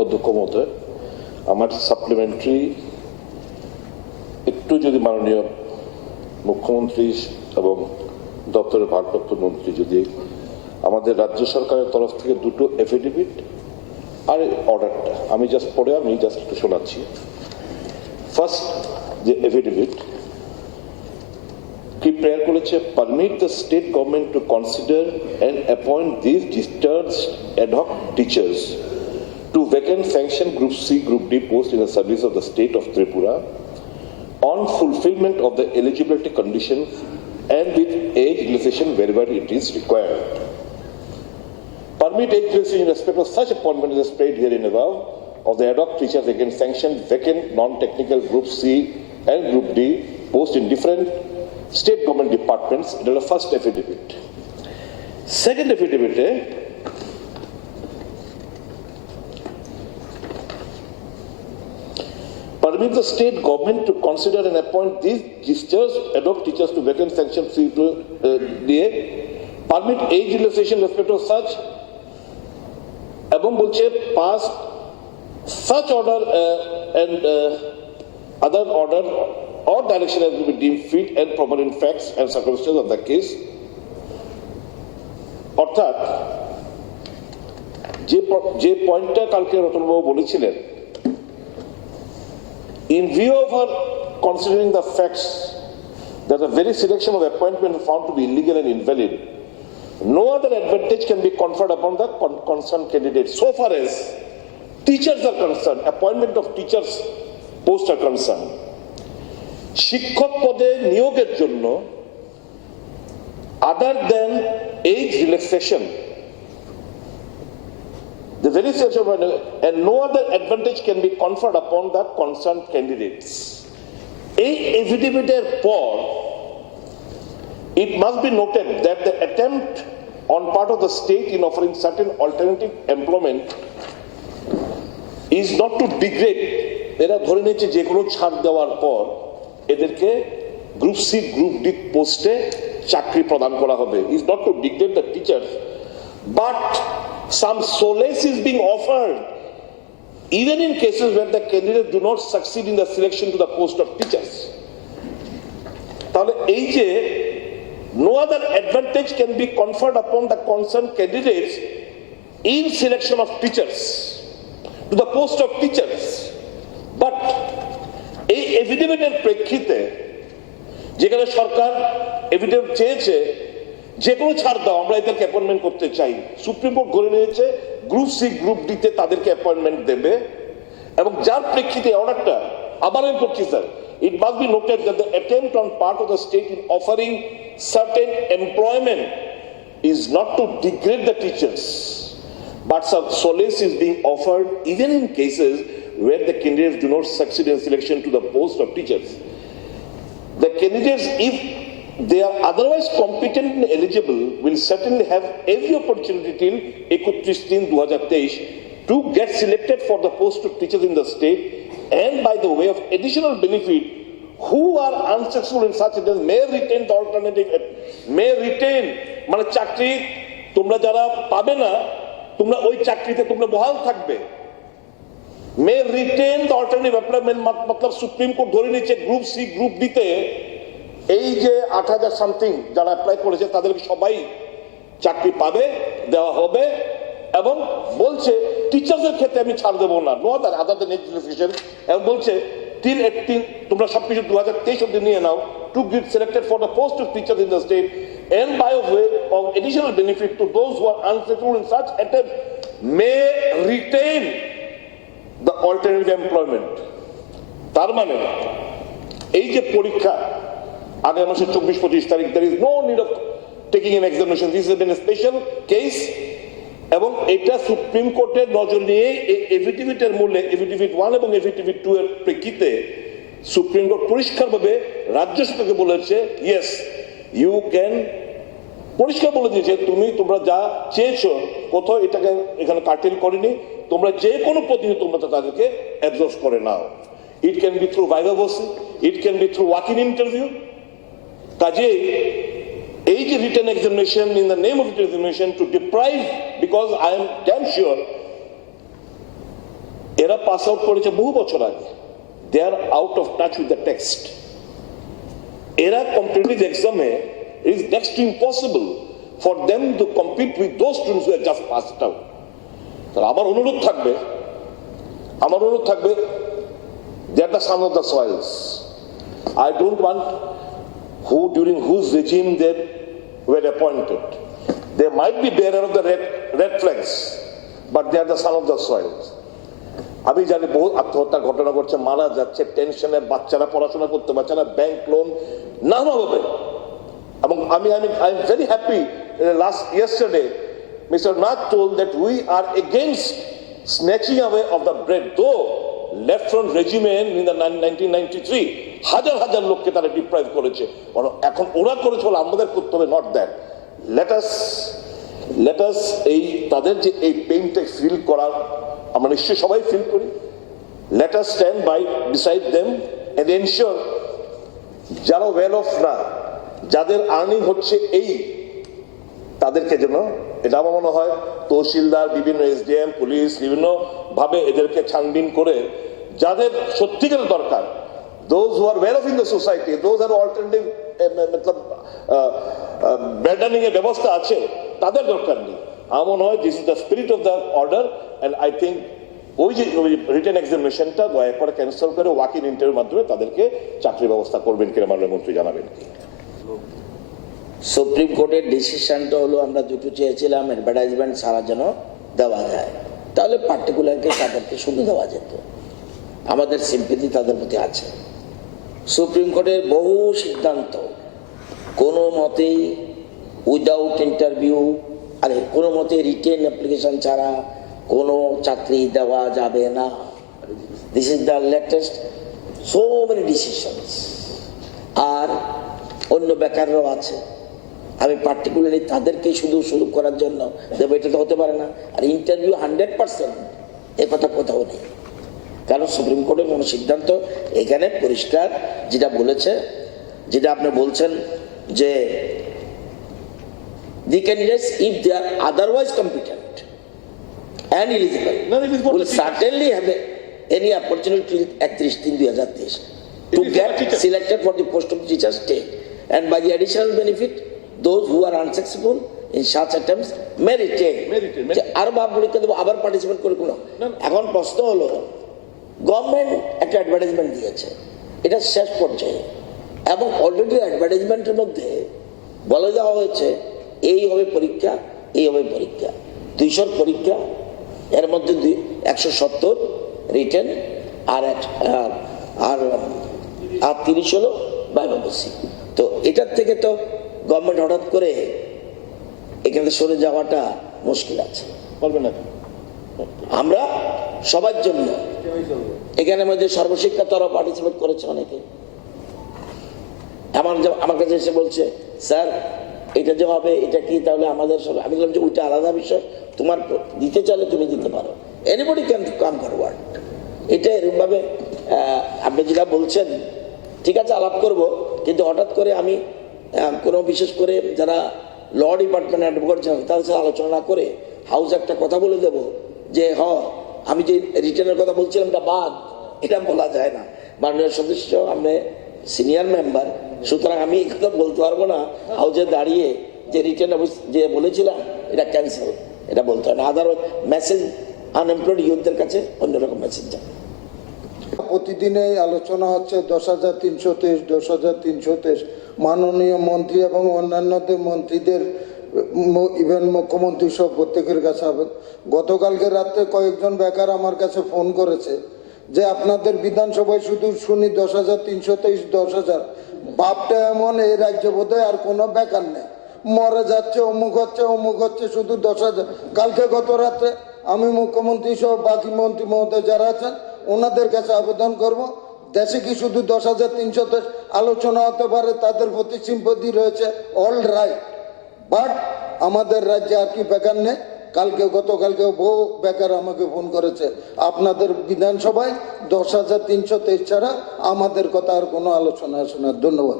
অধ্যক্ষ মহোদয়, আমার সাপ্লিমেন্টারি একটু যদি মাননীয় মুখ্যমন্ত্রী এবং দপ্তরের ভারপ্রাপ্ত মন্ত্রী যদি আমাদের রাজ্য সরকারের তরফ থেকে দুটো এফিডেভিট আর অর্ডারটা আমি জাস্ট একটু শোনাচ্ছি। ফার্স্ট যে এফিডেভিট কি প্রেয়ার করেছে, permit the state government to consider and appoint this discharged ad hoc teachers to vacant sanction Group C, Group D post in the service of the state of Tripura on fulfillment of the eligibility conditions and with age relaxation wherever it is required. Permit age relaxation in respect of such appointment as spread herein above of the ad hoc teachers against sanctioned vacant non-technical Group C and Group D post in different state government departments. It is the first affidavit. Second affidavit, permit the state government to consider and appoint these teachers, ad hoc teachers to vacant sanction C to DA, permit age relaxation respect of such, এবং বলছে pass such order and other order or direction as will be deemed fit and proper in facts and circumstances of the case. অর্থাৎ যে পয়েন্টটা কালকে রতনবাবু বলেছিলেন, in view of our considering the facts that the very selection of appointment found to be illegal and invalid, no other advantage can be conferred upon the concerned candidate so far as teachers are concerned, appointment of teachers post are concerned. শিক্ষক পদে নিয়োগের জন্য other than age relaxation, the very selection and no other advantage can be conferred upon the concerned candidates. A affidavit for it must be noted that the attempt on part of the state in offering certain alternative employment is not to degrade. এরা ধরে নিচ্ছে যে কোনো ছাড় দেওয়ার পর এদেরকে group C group D পোস্টে চাকরি প্রদান করা হবে, is not to degrade the teachers, but some solace is being offered even in cases where the candidates do not succeed in the selection to the post of teachers. তাহলে এই যে no other advantage can be conferred upon the concerned candidates in selection of teachers to the post of teachers, but এই এফিডেভিটের প্রেক্ষিতে যেখানে সরকার affidavit চেয়েছে যে কোনো ছাড় দাও, আমরা এদেরকে অ্যাপয়েন্টমেন্ট করতে চাই, সুপ্রিম কোর্ট ধরে নিয়েছে গ্রুপ সি গ্রুপ ডিতে তাদেরকে অ্যাপয়েন্টমেন্ট দেবে, এবং যার প্রেক্ষিতে অর্ডারটা আবার আমি করছি sir, it must be noted that the attempt on part of the state in offering certain employment is not to degrade the teachers, but some solace is being offered even in cases where the candidates do not succeed in selection to the post of teachers. The candidates, if they are otherwise competent and eligible, will certainly have every opportunity till 31/3/2023 to get selected for the post of teachers in the state, and by the way of additional benefit, who are unsuccessful in such instance may retain the alternative, may retain, মানে চাকরি তোমরা যারা পাবে না তোমরা ওই চাকরিতে তোমরা বহাল থাকবে, may retain the alternative employment, मतलब সুপ্রিম কোর্ট ধরে নিচ্ছে গ্রুপ সি গ্রুপ ডিতে এই যে 8,000 সামথিং যারা অ্যাপ্লাই করেছে তাদেরকে সবাই চাকরি পাবে, দেওয়া হবে, এবং বলছে টিচারদের ক্ষেত্রে আমি ছাড় দেবো না, নো আদার দেন এজ রিল্যাক্সেশন, এবং বলছে till 18 তোমরা সবকিছু 2023 অবধি নিয়ে নাও to get selected for the post of teachers in the state, and by way of additional benefit to those who are unsuccessful in such attempt may retain the alternative employment. তার মানে এই যে পরীক্ষা আগামী মাসের 24-25 তারিখ, there is no need of taking an examination, this has been a special case, এবং এটা সুপ্রিম কোর্টের নজর নিয়ে এই এফিডেভিটের মূল্যে এফিডেভিট 1 এবং এফিডেভিট 2 এর প্রেক্ষিতে সুপ্রিম কোর্ট পরিষ্কারভাবে রাজ্য সরকারকে বলেছে ইয়েস ইউ ক্যান, পরিষ্কার বলে দিয়েছে তোমরা যা চেয়েছো কোথাও এটাকে এখানে কার্টেল করেনি, তোমরা যে কোনো পদ্ধতি তোমরা তাদেরকে অ্যাবজর্ভ করে নাও, it can be through viva voce, it can be through walk in interview. কাজে এই যে written examination in the name of written examination to deprive, because I am damn sure এরা পাস আউট করেছে বহু বছর আগে, they are out of touch with the text. এরা competitive এক্সামে is next to impossible for them to compete with those students who have just passed out. আমার অনুরোধ থাকবে, they are the son of the soils. I don't want who during whose regime they were appointed. They might be bearer of the red flags, but they are the son of the soils. আমি জানি বহু আত্মহত্যার ঘটনা ঘটছে, মারা যাচ্ছে, টেনশনে বাচ্চারা পড়াশোনা করতে পারছে না, ব্যাংক লোন নানাভাবে। এবং আমি I am very happy yesterday Mr. Nath told that we are against snatching away of the bread, though left front regime in the 1993 হাজার হাজার লোককে তারা ডিপ্রাইভ করেছে, এখন ওরা করেছে বলে আমাদের করতে হবে, নট দ্যাট। লেট আস এই তাদের যে এই পেইনটা ফিল করার আমরা নিশ্চয়ই সবাই ফিল করি, let us stand by beside them and ensure যারা ওয়েল অফ না, যাদের আর্নিং হচ্ছে এই, তাদেরকে যেন, এটা আমার মনে হয় তহসিলদার, বিভিন্ন এসডিএম, পুলিশ বিভিন্ন ভাবে এদেরকে ছানবিন করে যাদের সত্যিকার দরকার, those who are well off in the society, those are alternative ব্যান্ডানিং এর ব্যবস্থা আছে, তাদের দরকার নেই। আমার মনে হয় this is the spirit of the order, and I think ওই যে রিটেন এক্সামিনেশনটা দয়া করে ক্যান্সেল করে ওয়াক ইন ইন্টারভিউর মাধ্যমে তাদেরকে চাকরির ব্যবস্থা করবেন কিনা মাননীয় মন্ত্রী জানাবেন কি? সুপ্রিম কোর্টের ডিসিশনটা হলো আমরা দুটো চেয়েছিলাম, অ্যাডভার্টাইজমেন্ট ছাড়া যেন দেওয়া যায়, তাহলে পার্টিকুলারকে তাদেরকে শুধু দেওয়া যেত। আমাদের সিম্পেথি তাদের প্রতি আছে। সুপ্রিম কোর্টের বহু সিদ্ধান্ত কোনো মতেই উইদাউট ইন্টারভিউ, কোনো মতে রিটেন অ্যাপ্লিকেশন ছাড়া কোনো চাকরি দেওয়া যাবে না। This is the latest so many decisions. আর অন্য বেকাররাও আছে, আমি পার্টিকুলারলি তাদেরকে শুধু করার জন্য দেবো, এটা তো হতে পারে না। আর ইন্টারভিউ 100% এ কথা কোথাও নেই, কারণ সুপ্রিম কোর্টের কোনো সিদ্ধান্ত এখানে পরিষ্কার যেটা বলেছে, যেটা আপনি বলছেন যে the candidates if they are otherwise competent and eligible will certainly have any opportunity till 31/3/2023 to get selected for the post of teacher state, and by the additional benefit those who are unsuccessful in such attempts may retain আর ভাব পরীক্ষা দেবো, আবার participate করে কোনো। এখন প্রশ্ন হলো, government একটা অ্যাডভার্টাইজমেন্ট দিয়েছে, এটা শেষ পর্যায়ে, এবং অলরেডি অ্যাডভার্টাইজমেন্টের মধ্যে বলে দেওয়া হয়েছে এই হবে পরীক্ষা, এই হবে পরীক্ষা, 200 পরীক্ষা, এর মধ্যে 170 রিটেন, আর 30 হলো ভাইভাবেসি। তো এটার থেকে তো গভর্নমেন্ট হঠাৎ করে এখানে সরে যাওয়াটা মুশকিল আছে, বলবেন না? আমরা সবার জন্য এখানের মধ্যে সর্বশিক্ষা তারা পার্টিসিপেট করেছে অনেকে। আমার কাছে এসে বলছে, স্যার এটা যে হবে এটা কি, তাহলে আমাদের সব, আমি বললাম যে ওইটা আলাদা বিষয়, তোমার দিতে চাইলে তুমি দিতে পারো, এনিবডি ক্যান কাম ফরওয়ার্ড। এটা এরকমভাবে আপনি যেটা বলছেন ঠিক আছে আলাপ করব, কিন্তু হঠাৎ করে আমি কোনো বিশেষ করে যারা ল ডিপার্টমেন্ট অ্যাডভোকেট যান তাদের সাথে আলোচনা না করে হাউস একটা কথা বলে দেবো যে আমি যে রিটার্নের কথা বলছিলাম এটা বাদ, এটা বলা যায় না। মাননীয় সদস্য, আপনি সিনিয়র মেম্বার, সুতরাং আমি এই কথা বলতে পারবো না হাউসে দাঁড়িয়ে যে রিটার্ন যে বলেছিলাম এটা ক্যান্সেল, এটা বলতে হয় না। আদারওয়াইজ মেসেজ আনএমপ্লয়েড ইউথদের কাছে অন্যরকম মেসেজ যায়। প্রতিদিনই আলোচনা হচ্ছে 10,323, 10,323। মাননীয় মন্ত্রী এবং অন্যান্যদের মন্ত্রীদের, ইভেন মুখ্যমন্ত্রী সহ প্রত্যেকের কাছে গতকালকে রাত্রে কয়েকজন বেকার আমার কাছে ফোন করেছে যে আপনাদের বিধানসভায় শুধু শুনি 10,323, 10,000। ভাবটা এমন, এই রাজ্যে বোধহয় আর কোনো বেকার নেই, মরে যাচ্ছে, অমুক হচ্ছে, শুধু 10,000। কালকে গত রাত্রে আমি মুখ্যমন্ত্রী সহ বাকি মন্ত্রী মহোদয় যারা আছেন ওনাদের কাছে আবেদন করব, দেশে কি শুধু 10,323 আলোচনা হতে পারে, তাদের প্রতি সিম্পথি রয়েছে, অল রাইট, বাট আমাদের রাজ্যে আর কি বেকার নেই। গতকালকে বহু বেকার আমাকে ফোন করেছে, আপনাদের বিধানসভায় 10,323 ছাড়া আমাদের কথা আর কোনো আলোচনা আসে না। ধন্যবাদ।